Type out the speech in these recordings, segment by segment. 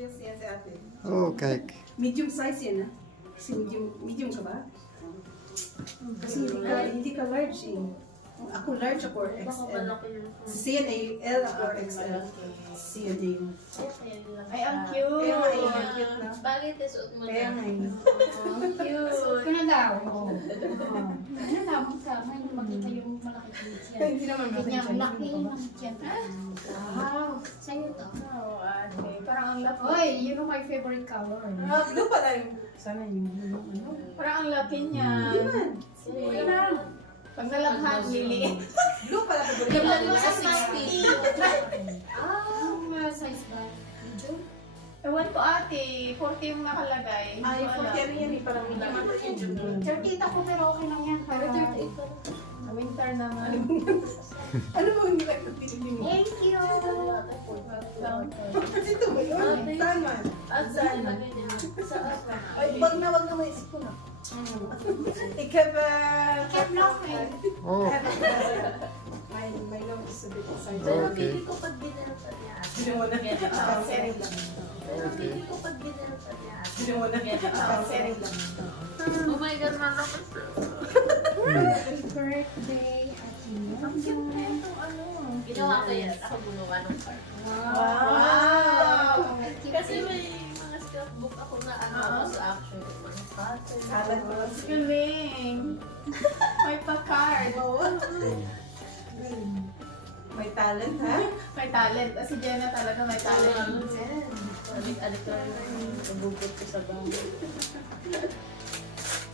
Reels yan si ate. Oh, kijk. Medium size yan ah. Kasi medium ka ba? Kasi hindi ka large eh. Ako large ako or XL. Si Sian ay L or XL. Sian din. Ay, ang cute. Kaya nga eh, cute na. Bakit isuot mo Kaya nga eh. Cute. Kaya daw. Ano daw, may makita yung malaki cute yan. Hindi naman Kanya, makita laki siya. ng yan. Wow. Sa'yo to. Oh, ate. Parang ang laki. Oy, you know my favorite color. Blue pala yung. Sana yung blue ano. Parang ang laki niya. Hindi man. Wala lang. Pag nalaghan, liliit. Blue pala pa Yung lang doon. sa 60. Size ba? Medyo? Ewan ko ate, 40 yung nakalagay. Ay, 40 ano yan eh. Parang medium ako yun. 38 ako pero okay lang yan. Para 38 ko. Winter naman. Ano ba hindi lang pinili mo? Thank you. Ito ba yun? Tama. At saan? Sa apa? Ay, wag na maisip ko na. Ikaw ba? Kept long eh. Oh, My love is a bit excited. Pero Okay. pili ko pag ginanatan niya. Sino mo na? Sering lang. Pero pili ko pag ginanatan niya. Sino mo na? Sering lang. Oh my God, marami. Happy birthday, Ate Ang cute na itong ano. Ginawa ko yan. Ako gumawa ng card. Wow! Kasi may mga scrapbook ako na ano ako sa action. Mga pattern. Salad mo lang. Galing. May pa-card. May talent, ha? May talent. Si Jenna talaga may talent. Adik-adik ko rin. Nagugot ko sa bahay.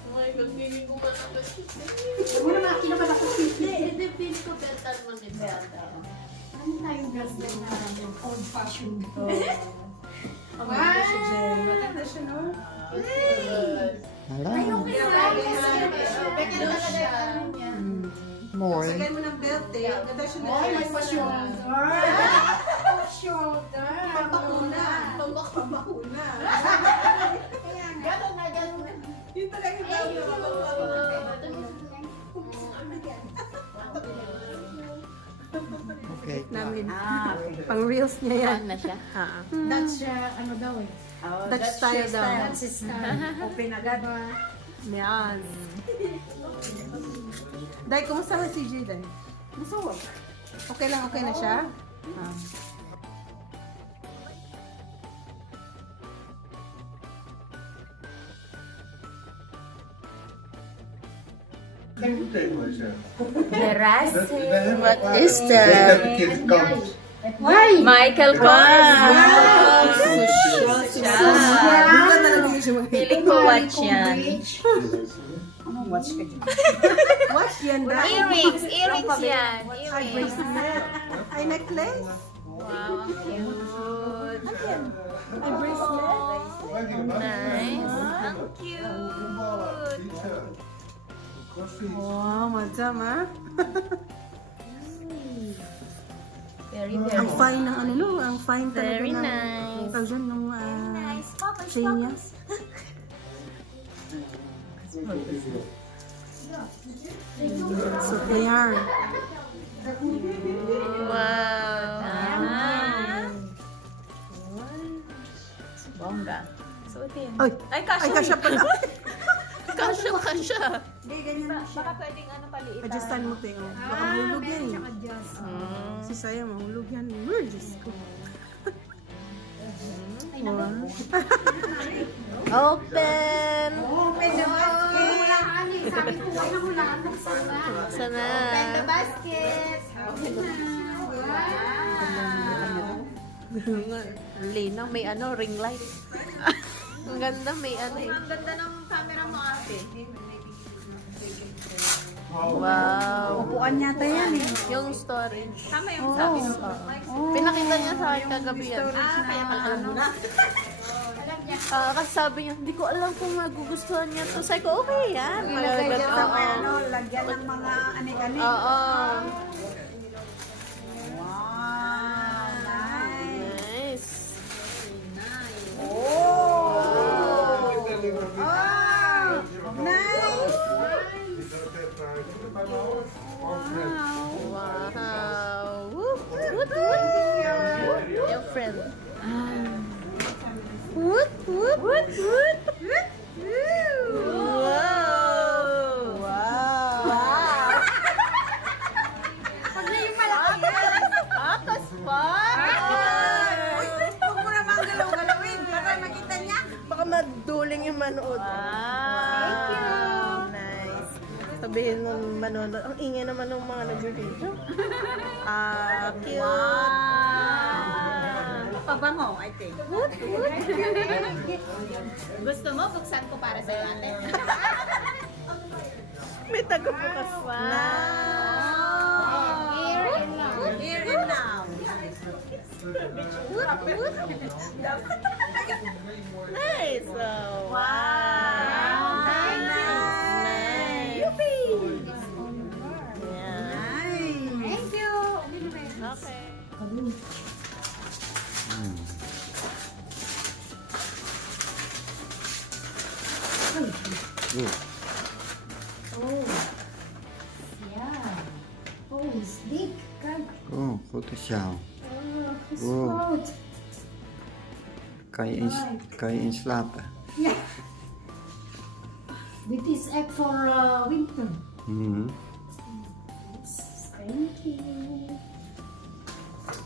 Oh my God, feeling ko ba naman Huwag mo naman kinabahan ako. Hindi, feeling ko better man ni Beta. Ano tayong girls din na old fashioned? Ang maganda si Jen. Maganda siya, no? hala. Bekit talaga yung ano niya. Mooi. Sagay mo ng belt, eh. Ang ganda siya na. Ay, may pa-shoulder. Pa-shoulder. Pambakuna. Pambakuna. Gano'n na, gano'n na. Yun talaga daw. Okay. Namin. Okay. Pang reels niya yan. na siya? That's ano daw eh. Dutch style daw. That's his style. Open agad. Yan. Day, kumusta na si J, Day? Masawag. Okay na siya? What is that? Why? Michael Kors. Feeling ko watch yan. Watch yan, Day. Earrings yan. Ay, bracelet. Ay, necklace. Wow, ang cute. Ay, bracelet. Nice. Ang cute. Wow, madam, ha? Very, Ang fine ng ano, no? Ang fine talaga Very ng... nice. Tawag dyan, nung chain niya. So, there. Wow. Bongga. Suotin. Ay, Ay, ay, kasya pala. Kasya. Baka pwedeng ano paliit. Adjustan mo, Teo. Baka mahulog yan. eh. Tsaka just. Si Saya, mahulog yan. Diyos ko. Open. Open the basket. Hulaan eh. Sabi ko, huwag na hulaan. Magsala. Sana. Open the basket. Wow. Ang linaw, may ano, ring light. Ang ganda, may ano eh. Ang ganda ng camera mo ate. Wow. Upuan yata yan eh. Yung storage. Tama yung sabi mo. Pinakita niya sa akin kagabi yan. Kaya pala alam mo na. Kasi sabi niya, hindi ko alam kung magugustuhan niya to. Sabi ko, okay yan. Ilagay dyan sa Oo. ano, lagyan ng mga anik-anik. Oo. Wow, nice. Nice. Oh, nice. Wow. Woo. Woot, woot. Your friend. Woot, woot, woot, woot. Wow! Wow! Pag na yung malaki yan. Akas pa! Uy, huwag mo naman galaw-galawin para makita niya. Baka maduling yung manood. Thank you! Nice. Sabihin nung manonood, ang ingay naman ng mga nag-video. Cute. Pabango, I think. Woot, woot. Gusto mo, buksan ko para sa'yo ate. May tagabukas pa. Here and now. Here and now. Woot, woot. Nice. Oh, Wow. Nice. Yuppie. Yeah. Nice. Thank you. Okay. Good. Oh. Yeah. Oh, it's big. Kijk. Oh, grote sjaal. Oh, it's Wow. groot. Kan je in slapen? Yeah. Dit is echt voor winter. Mhm. Thank you.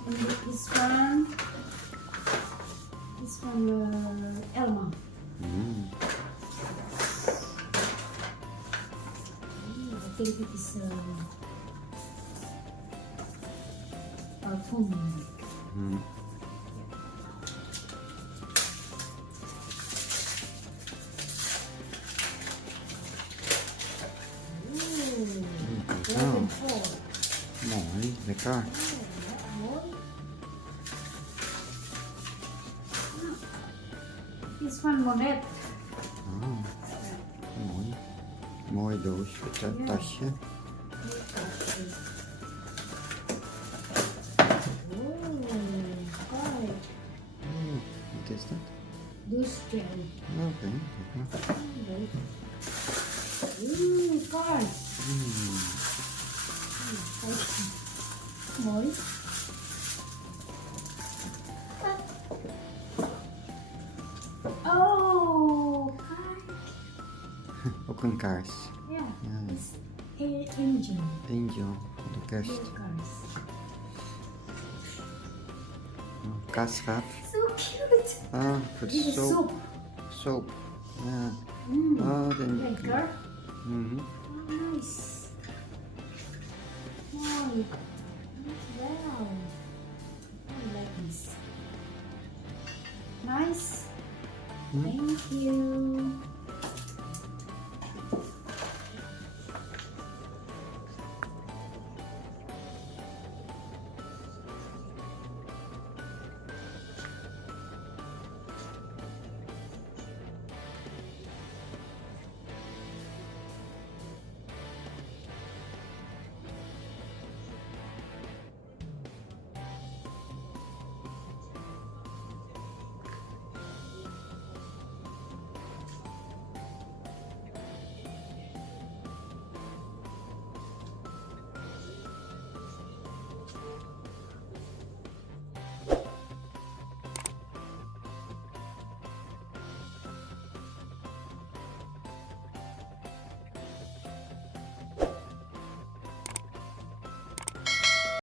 And this one is from Elma. Mhm. I think it is perfume. Mhm. Ooh, Oh, golden foil. mooi, lekker. This one Monet. Oh, mooi. Mooi doos, het tasje. Oh, wat is dat? Dus gel. Oké, lekker. Cards. Mooi. Oh, kijk. Ook een kaars. Ja, Ja, is Angel. angel voor de kerst. Cards. Oh, kaasschaap. So cute. Ah, voor Dit de is soep. soep. Soep. Ja. Mm. Oh, dan... Lekker. Mhm. Oh, nice. Mooi. Wow. I like this. Nice. Hmm? Thank you.